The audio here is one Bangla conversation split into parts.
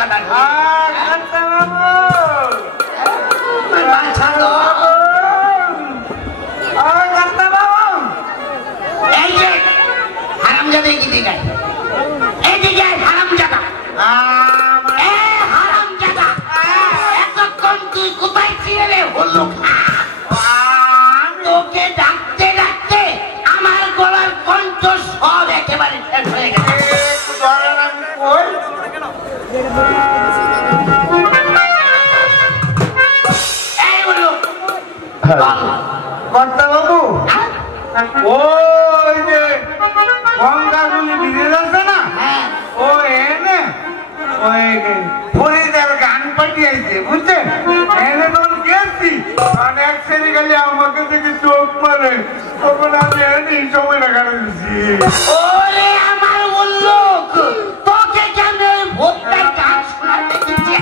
দাদা এই যে হারামজাদা এদিকে গায়, এদিকে হারামজাদা, হারামজাদা এতক্ষণ তুই কোথায় ছিলে রে? হলো তোকে ডাকতে ডাকতে আমার গলার কণ্ঠ সব একেবারে শেষ হয়ে গেছে। এই হলো কর্তা বাবু, ওই যে গঙ্গাগুলি ভিজে যাচ্ছে না, ও এনে ওই ফরিদার গান পাঠিয়েছে বুঝছেন। এনে তখন গেছি কারণ এক শ্রেণী খালি আমাকে থেকে চোখ মারে, তখন আমি এনে সময়টা কাটাচ্ছি। ওরে আমার উল্লুক, তোকে কেন ভোটটা গান শোনাতে দিচ্ছি?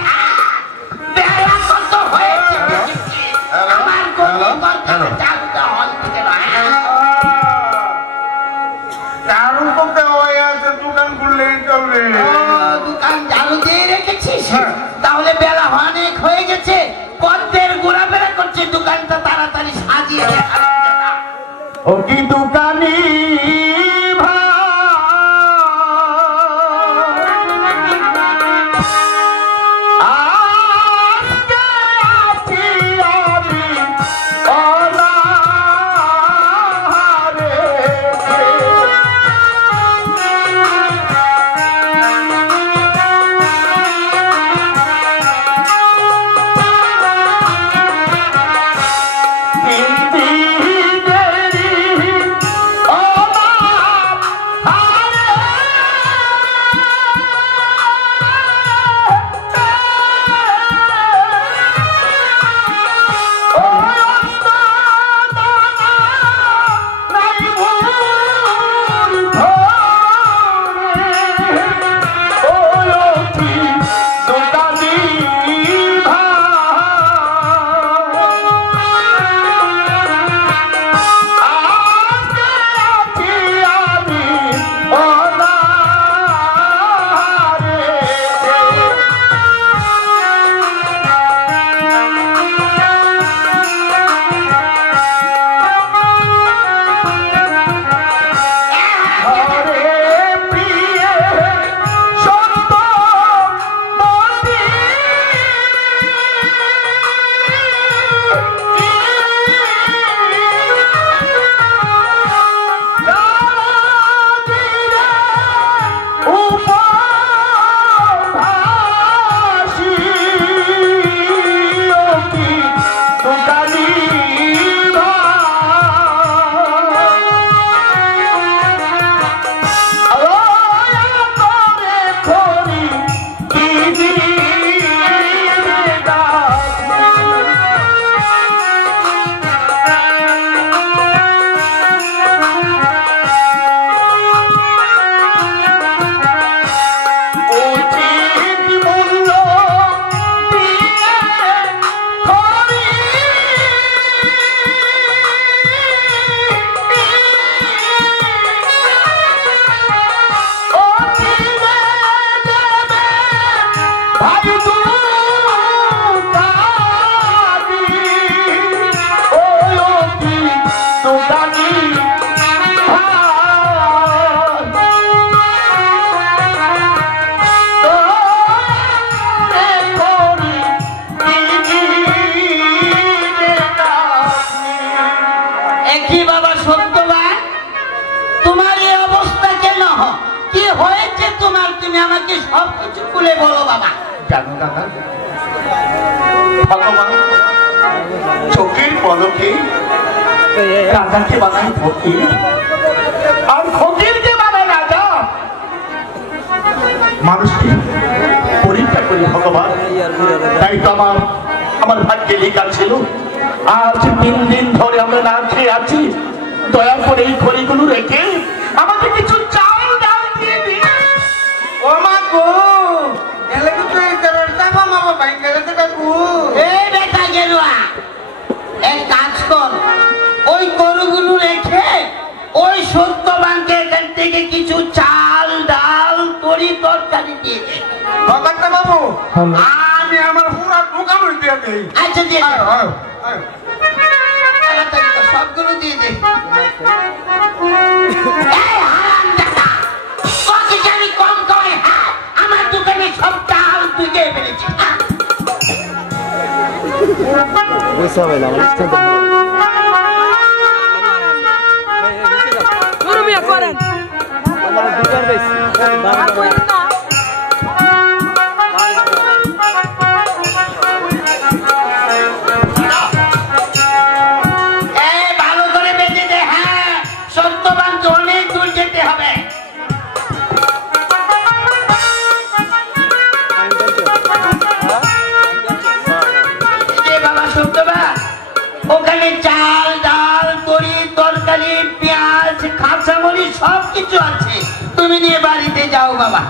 বেলা কত হয়েছে দেখেছি, আমার কোনো কথা জানতে হল থেকে চারু তো দেওয়া আছে, দোকান খুললেই চলবে। দোকান চালু দিয়ে রেখেছিস? তাহলে বেলা অনেক হয়ে গেছে, পদ্মের ঘোরাফেরা করছে, দোকানটা তাড়াতাড়ি সাজিয়ে দে। ও কি দোকানি সবকিছু খুলে বলো বাবা। জানো দাদা, ভগবান চোখের পলকে রাজাকে বানায় ফকির, আর ফকিরকে বানায় রাজা। মানুষকে পরীক্ষা করি ভগবান, তাই তো আমার ভাগ্যে লেখা ছিল। আজ 3 দিন ধরে আমরা না খেয়ে আছি, দয়া করে এই খড়িগুলো রেখে আমাকে কিছু চাল ডাল দিয়ে দিন। ও মা গো, এলে তো এই করটা মামা ভাই গেলে কাকু। এই বেটা গেরুয়া, এক কাজ কর, ওই গরুগুলো রেখে ওই সত্যবানকে এখান থেকে কিছু চাল ডাল তরি তরকারি দিয়ে দে। ভগবান বাবু আমি আমার পুরো দোকান দিয়ে দেই। আচ্ছা দিয়ে দে। আয় আয় তাড়াতাড়ি তো সবগুলো দিয়ে দে। এই হারামজাদা, তোকে কি আমি কম খাওয়াই? হ্যাঁ, আমার দোকানে সব চাল তুই খেয়ে ফেলেছিস। ভালো করে বেঁধে দে। হ্যাঁ, সত্যবানকে অনেক দূর যেতে হবে। বাবা সত্যবান, ওখানে চাল ডাল তরি তরকারি পেঁয়াজ কাঁচামরিচ সব কিছু আছে, তুমি নিয়ে বাড়িতে যাও বাবা।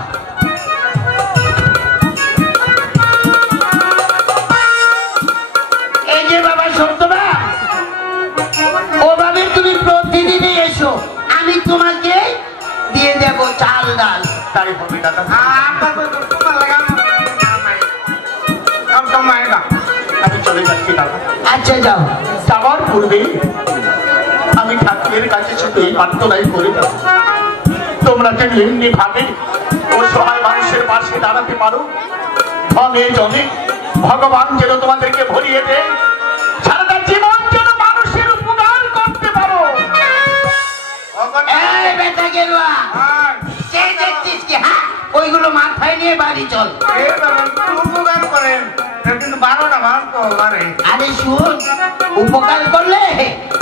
এই যে বাবা সত্যবান, ওভাবে তুমি প্রতিদিনই এসো, আমি তোমাকে দিয়ে দেব চাল ডাল। তাই হবে দাদা। আপনার তো তোমার লাগানো কাম কামাইবা। আমি চলে যাচ্ছি দাদা। আচ্ছা যাও। যাওয়ার পূর্বে আমি ঠাকুরের কাছে শুধু এই প্রার্থনাই করে দেব, তোমরা যেন এমনি ভাবে অসহায় মানুষের পাশে দাঁড়াতে পারো, ধনে জনে ভগবান যেন তোমাদেরকে ভরিয়ে দেয়, সারাটা জীবন যেন মানুষের উপকার করতে পারো। এই বেটা গেরুয়া, হ্যাঁ সে দেখছিস কি? হ্যাঁ, ওইগুলো মাথায় নিয়ে বাড়ি চল। এই বাবা উপকার করেন কিন্তু 12টা ভাগ তো আরে আরে শুন, উপকার করলে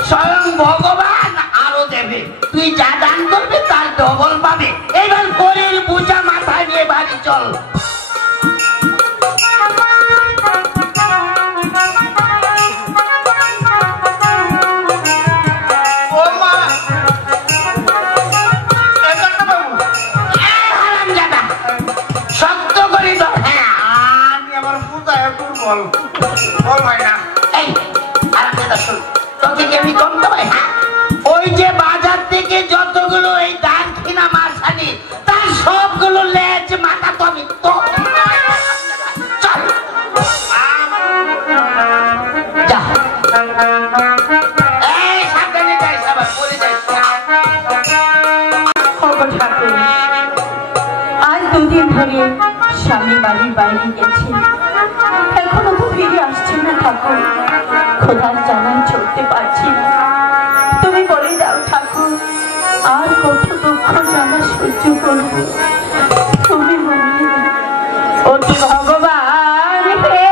স্বয়ং ভগবান আরো দেবে, তুই যা দান করবি তার ডবল পাবে। এবার পরের বোঝা মাথায় নিয়ে বাড়ি চল। ও মা এটা বাবু এই হারামজাদা, শক্ত করে ধর। হ্যাঁ, আমি আমার পূজায় দুর্বল বল ভাই না এই হারামজাদা শুন, তোকে কি আমি কম দেবো? হ্যাঁ, ওই যে বাজার থেকে যতগুলো এই দারখিনা মাছ আনি তার সবগুলো লেজ মাথা তো আমি তো চল যা। এই সাবধানে যাইস, আবার পড়ে যাইস না। ঠাকুর, আজ দুদিন ধরে স্বামী বাড়ির বাইরে গেছে, এখনো তো ফিরে আসছে না ঠাকুর। খোদার জানায় চলতে পারছি না, তুমি বলে দাও ঠাকুর, আর কত দুঃখ জ্বালা সহ্য করব, তুমি বলে দাও। অতি ভগবান হে,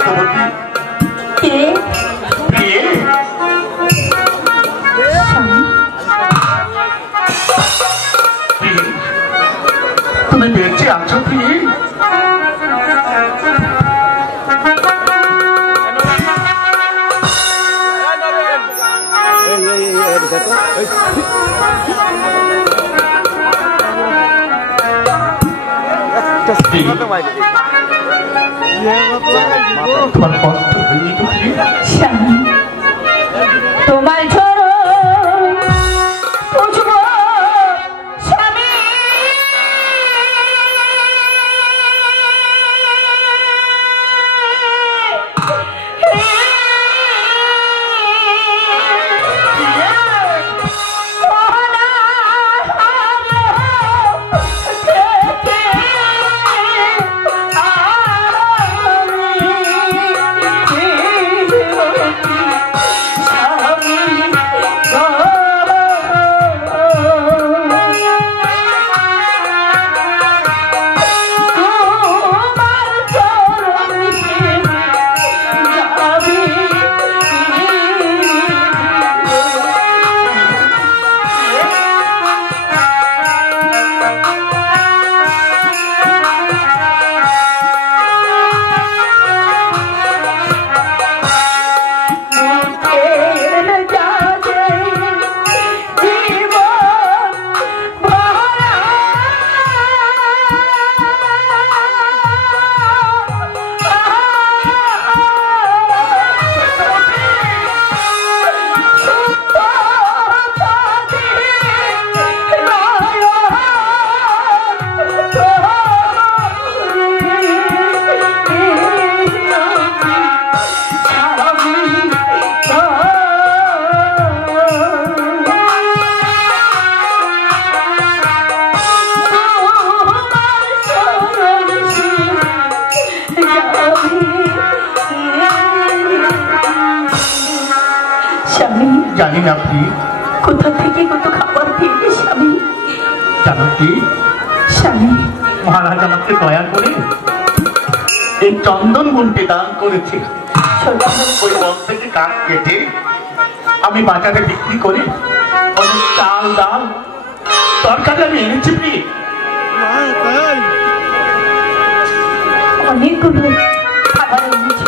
সত্যবতী কে? প্রিয়ে, স্বামী, প্রিয়ে, তুমি বেঁচে আছো প্রিয়ে? তোমার কষ্ট হয়নি তো প্রিয়ে? স্বামী, তোমার চরণ পুজবো স্বামী। জানি না প্রিয়ে, কোথা থেকে কত খাবার পেয়ে স্বামী। জানো কি স্বামী, মহারাজ আমাকে দয়া করে এই চন্দন গুণটি দান করেছে। ওই বন থেকে কাঠ কেটে আমি বাজারে বিক্রি করে অনেক চাল ডাল তরকারি আমি এনেছি প্রিয়ে। অনেকগুলো খাবার এনেছি।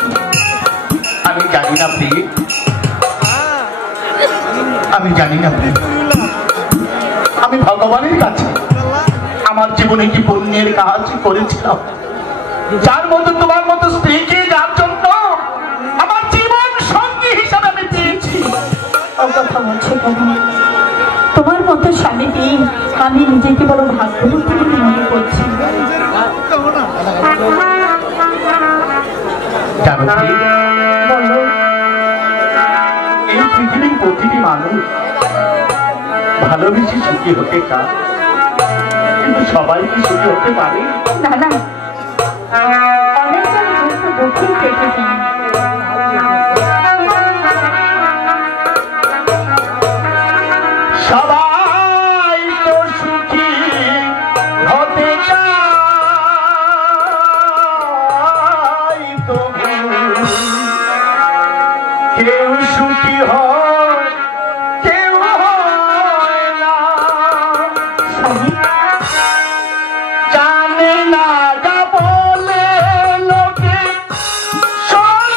আমি জানি না প্রিয়ে, আমি জানি না প্রিয়ে, আমি ভগবানের কাছে আমার জীবনে কি পুণ্যের কাজ করেছিলাম যার মতো তোমার মতো স্ত্রীকে যার জন্য আমার জীবন সঙ্গী হিসাবে আমি পেয়েছি। ও কথা বলছো কেন? তোমার মতো স্বামী পেয়ে আমি নিজেকে বড় ভাগ্যবতী বলে মনে করছি। জানো প্রিয়ে, বলো। এই পৃথিবীর প্রতিটি মানুষ ভালোবেসে সুখী হতে চায়, কিন্তু সবাই কি সুখী হতে পারে? না না, অনেকজন দুঃখী দেখেছি। সবাই তো সুখী হতে চায়, তবু কেউ সুখী হয় কেউ হয় না। জানে না যা বলে লোকে, সব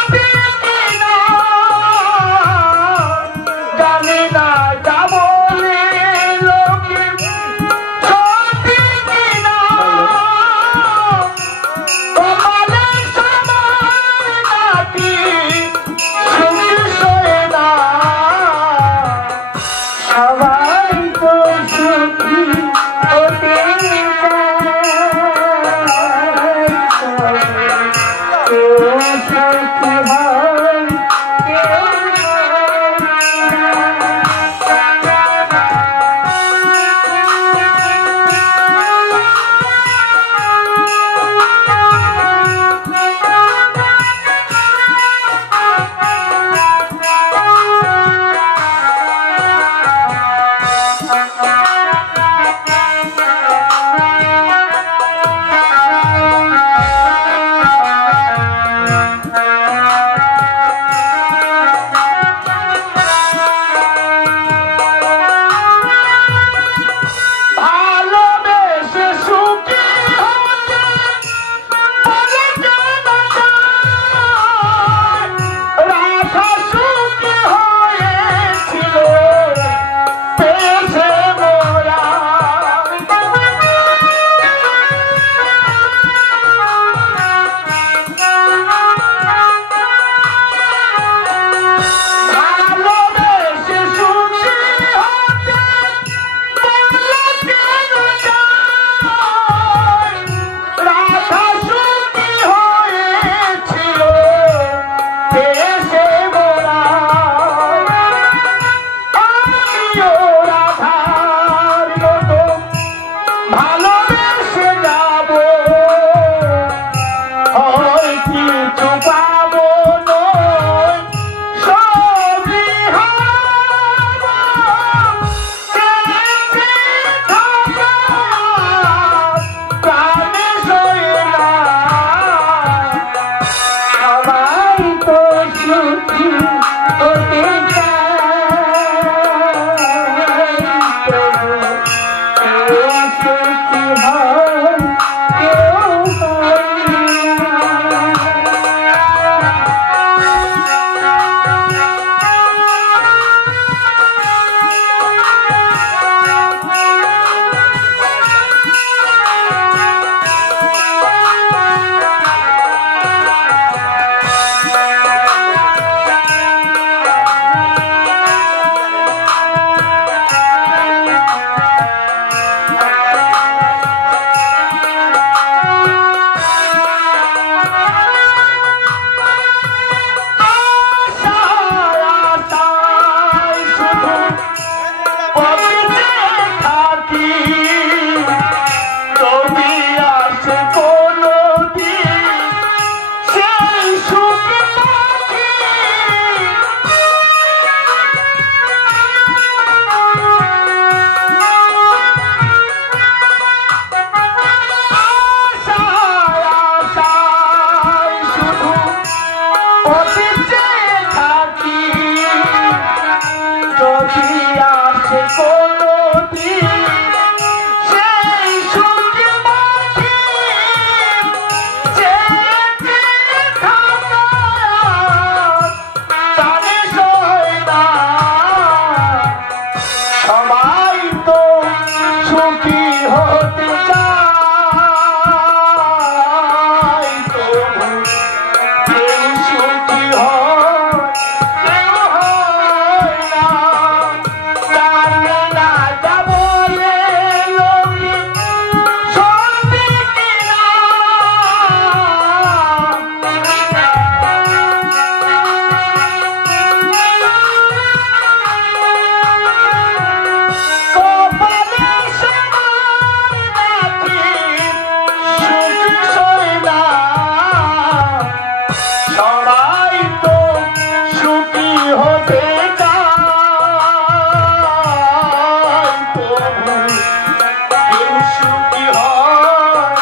কেউ সুখী হয়,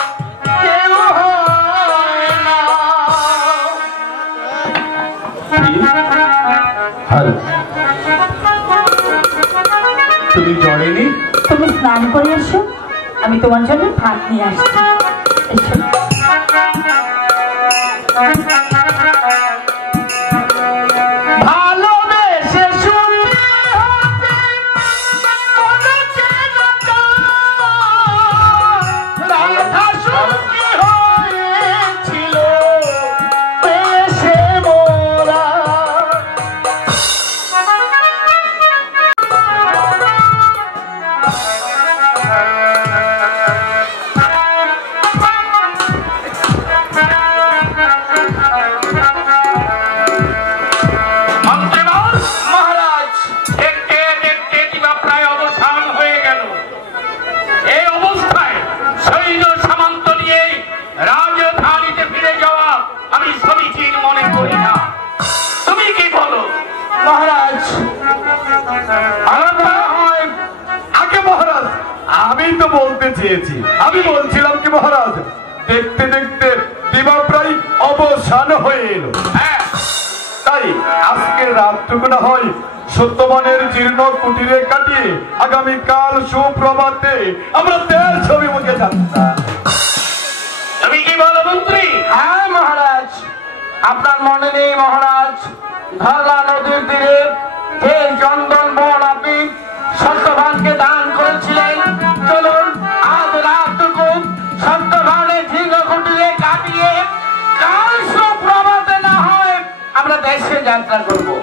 কেউ হয় না। হ্যালো, তুমি জড়েনি? তুমি স্নান করে এসো, আমি তোমার জন্য ভাত নিয়ে আসছি। এসো। ভালোবেসে সুখী হতে মনে চেন রাধা সুখী হয়েছিল পেশে মোরা। মহারাজ, দেখতে দেখতে দিবা প্রায় অবসান হয়ে গেল। এই অবস্থায় সৈন্য সামন্ত নিয়ে রাজধানীতে ফিরে যাওয়া আমি সমীচীন মনে করি না। তুমি কি বলো? মহারাজ, আগে মহারাজ, আমি তো বলতে চেয়েছি, আমি বলছিলাম কি মহারাজ, দেখতে দেখতে দিবা প্রায় অবসান হয়ে এলো। হ্যাঁ, তাই আজকের রাতটুকু না হয় সত্যবানের জীর্ণ কুটিরে কাটিয়ে আগামীকাল সুপ্রভাতে আমরা দেশ অভিমুখে যাত্রা। তুমি কি বলো মন্ত্রী? হ্যাঁ মহারাজ, আপনার মনে নেই মহারাজ, ধরলা নদীর তীরে যে চন্দন বন আপনি সত্যবানকে দান করেছিলেন। চলুন আজ রাতটুকু সত্যবানের ঝিঙ্গ কুটিরে কাটিয়ে কাল সুপ্রভাতে না হয় আমরা দেশে যাত্রা করবো।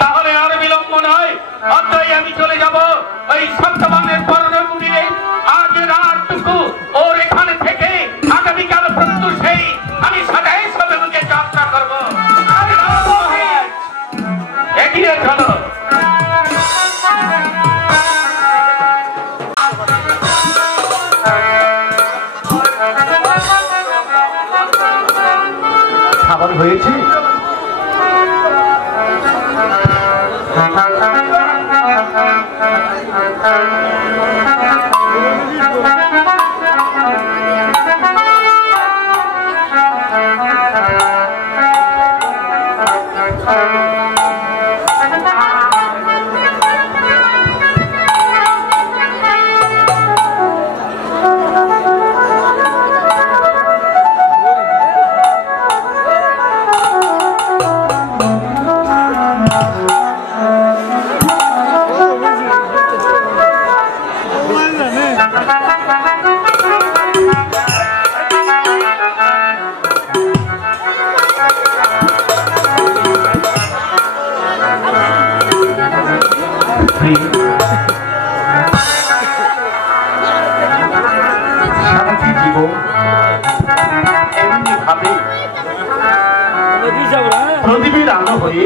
তাহলে আর বিলম্ব নয়, অতই আমি চলে যাব ওই সত্যবানের পর্ণকুটিরে। আজ রাতটুকু ওর এখানে থেকে আগামীকাল প্রত্যুষেই আমি সদাই সবেমুখে যাত্রা করবো। এগিয়ে চলো। খাবার হয়েছে? সারাটি জীবন এমনি ভাবে প্রদীপের আলো হয়ে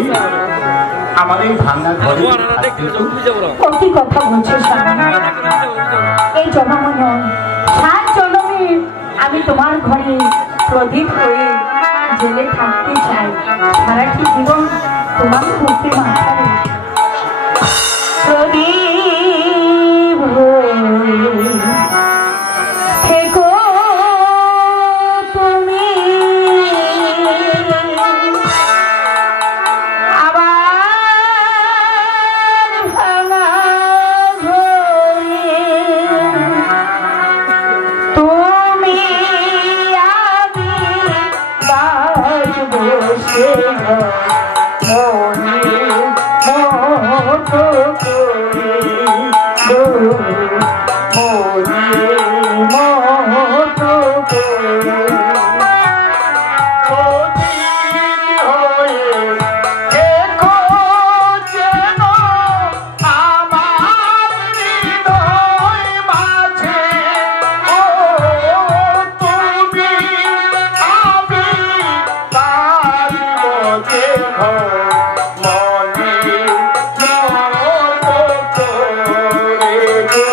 আমার এই ভাঙা ঘরে কত কথা বলছো স্বামী। এই জন্ম নয়, 7 জন্মে আমি তোমার ঘরে প্রদীপ হয়ে জেলে থাকতে চাই। সারাটি জীবন তোমার বুকে মাথায় প্রদীপ হয়ে থেকো তুমি। আবার ভাঙা ঘরে তুমি আমি বাসবো সে মনে মতো করে গো, মনে মতো করে প্রদীপ হয়ে থেকো যেন আমার হৃদয় মাঝে। ও তুমি আমি পারিব দেখো মনে মতো করে গো।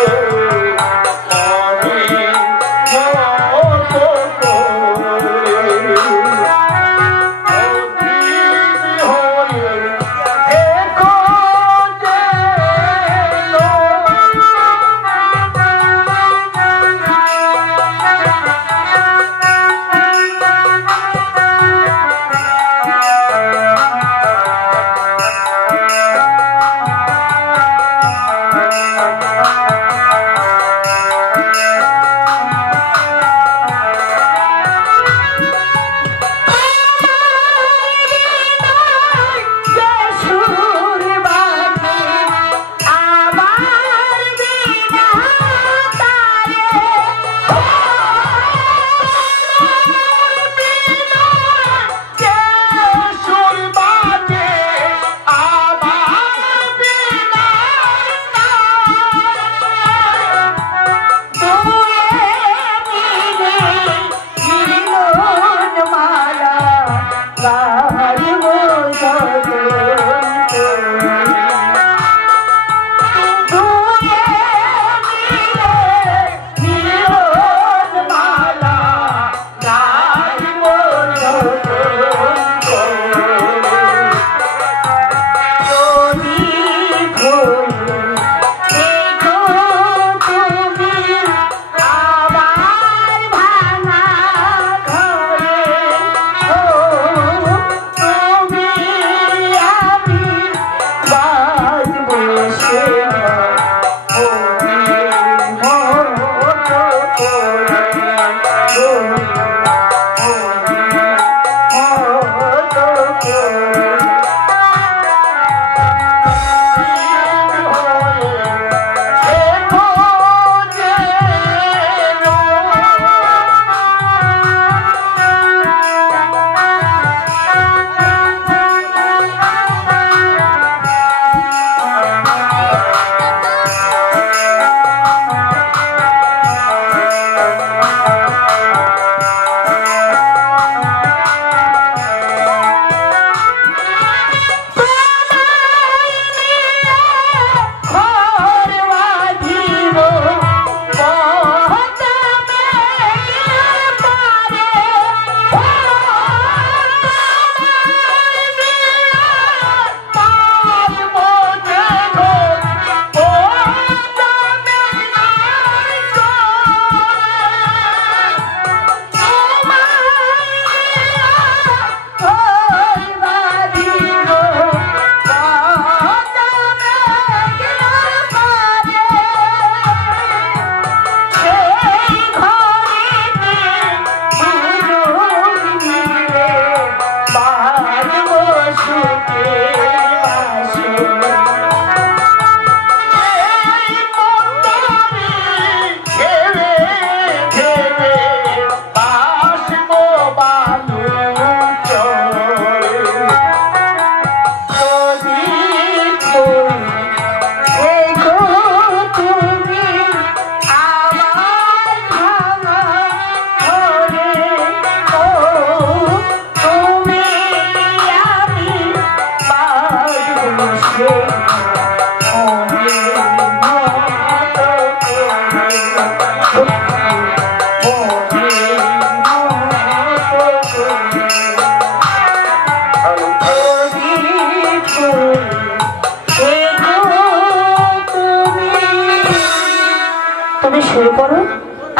শুরু করো,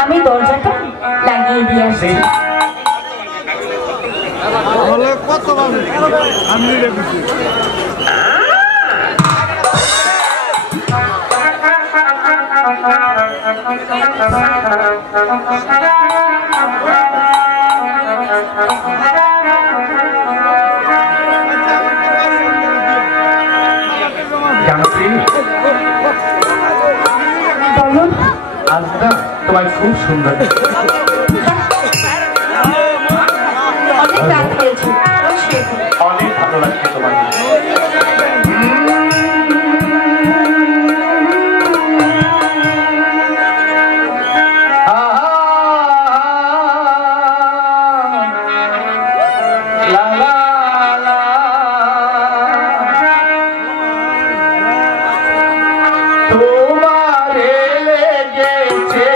আমি দরজাটা লাগিয়ে দিয়ে আসছি। কত আমি রেখেছি আজটা তোমার খুব সুন্দর, অনেক রাত হয়েছে, অনেক ভালো লাগছে তোমার। তোমারে লেগেছে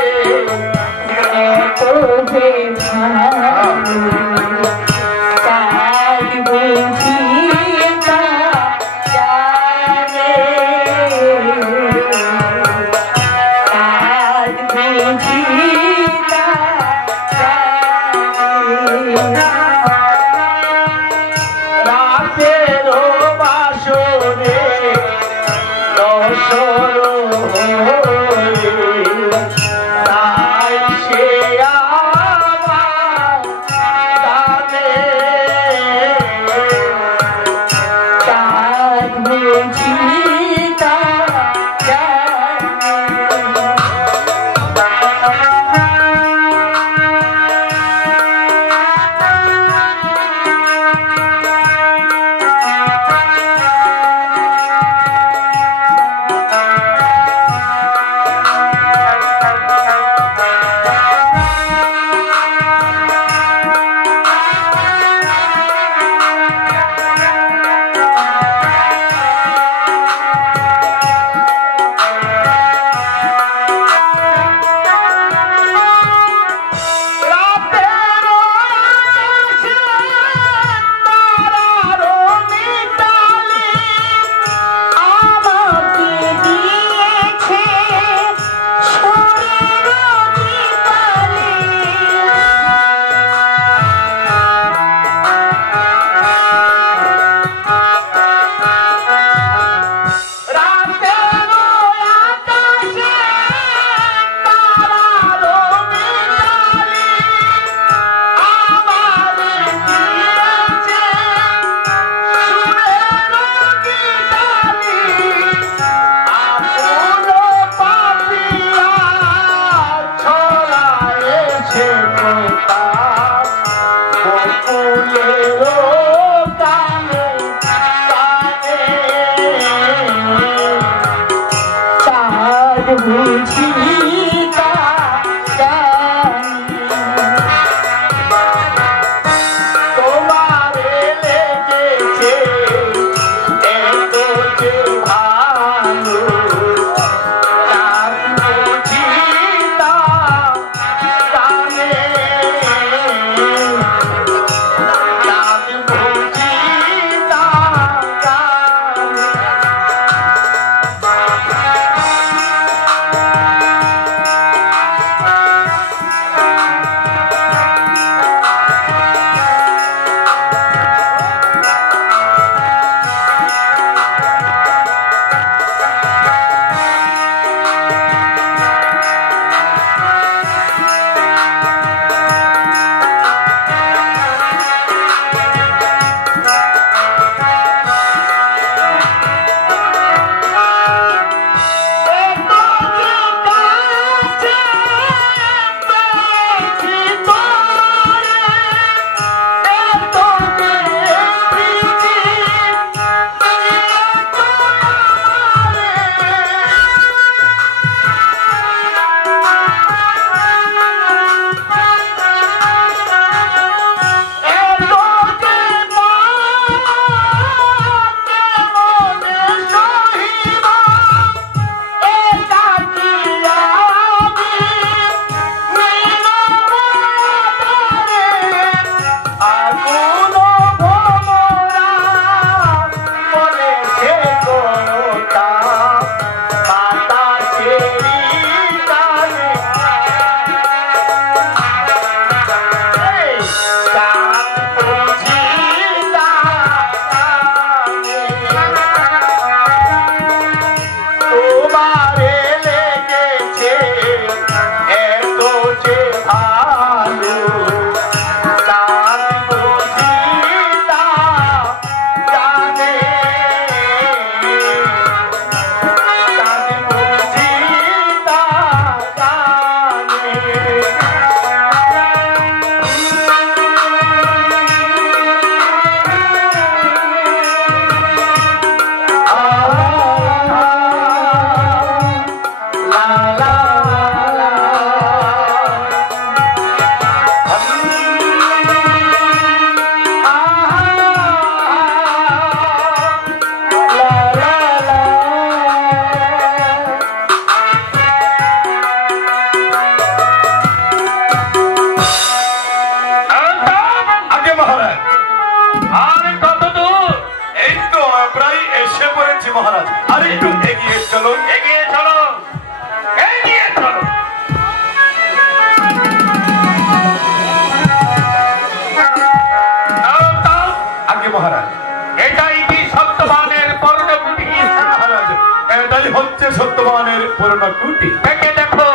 পুরনো কুটি থেকে দেখো।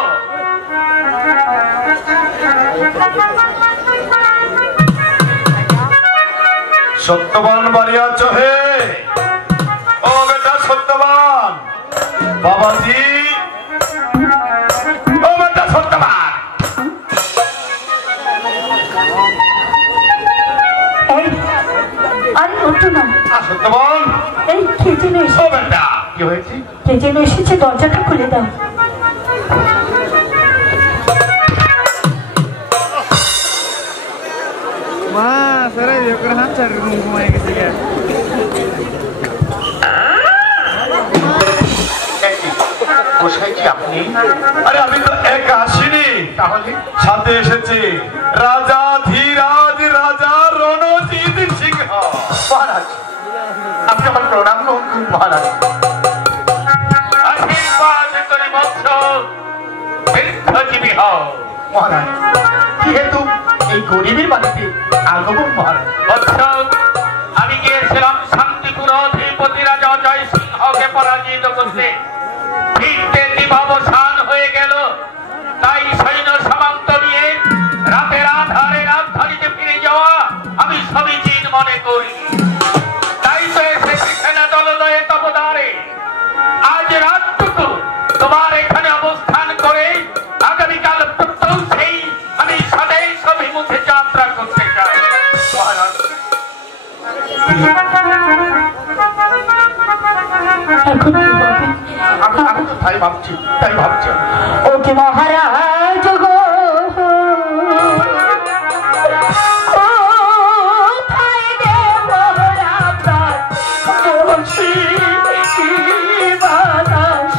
সত্যবান বাড়ি আছো হে? ও বেটা সত্যবান, বাবাজি ও বেটা সত্যবান, এই আরে ওঠো না। সত্যবান, এই কে যেন ও এসে বেটা কি হয়েছে? কে যেন এসেছে, দরজাটা খুলে দাও। মা সারা ওখানে হাত ছাড় ঘুমায় গেছে কে কোথায় কি আপনি? আরে আমি তো একা আসিনি, তাহলে সাথে এসেছে রাজা ধীরাজ, রাজা রণজিৎ সিংহ। মহারাজ, আপনি আমার প্রণাম করুন মহারাজ। আশীর্বাদ করে বৎস দীর্ঘজীবী হও। মহারাজ, যেহেতু এই গরিবের বাড়িতে আগমন মহারাজ, বৎস, আমি গিয়েছিলাম শান্তিপুর অধিপতি রাজা জয় সিংহকে পরাজিত করতে। ফিরতে দিবাবসান হয়ে গেল, তাই সৈন্য সামন্ত নিয়ে রাতের আধারে রাজধানীতে ফিরে যাওয়া আমি সমীচীন মনে করি। তাই তো এসেছি সেনা দলদয়ে তবদারে। আজ রাতটুকু তোমার এখানে অবস্থান করে আগামীকাল প্রত্যুষেই আমি স্বদেশ অভিমুখে যাত্রা করতে চাই। মহারাজ এখন কি হবে? আমি তো তাই ভাবছি। ওকে মহারাজ গো, কোথায় দেব রাতার বলছি বাতাস।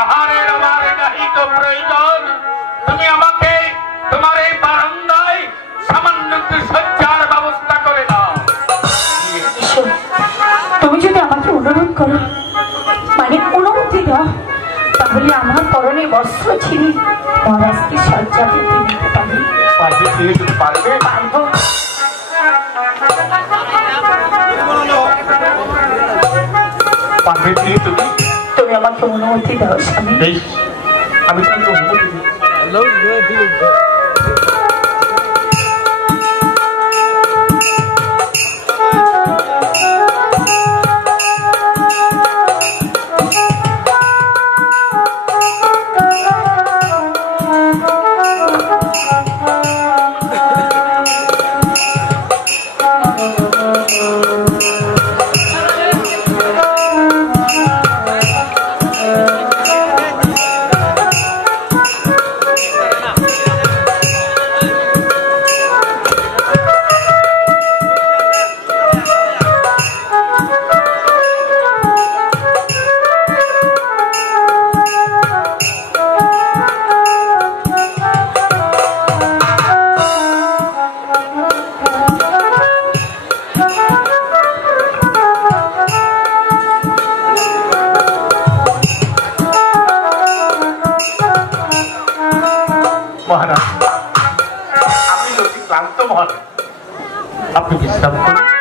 আহারের আমার নাহি তো প্রয়োজন। তুমি আমাকে তোমার এই বারান্দায় সামান্য একটু শয্যার ব্যবস্থা করে দাও। তুমি যদি আমাকে অনুরোধ করো, মানে অনুমতি দাও, তাহলে আমার পরনে বস্ত্র ছিঁড়ে মহারাজকে শয্যা পেতে দিতে পারি। পারবো। পারবে তুমি? তুমি আমাকে অনুমতি দাও স্বামী। বেশ, আমি তোমাকে অনুমতি দিই। ক্লান্ত মহারাজ, আপনি বিশ্রাম করুন।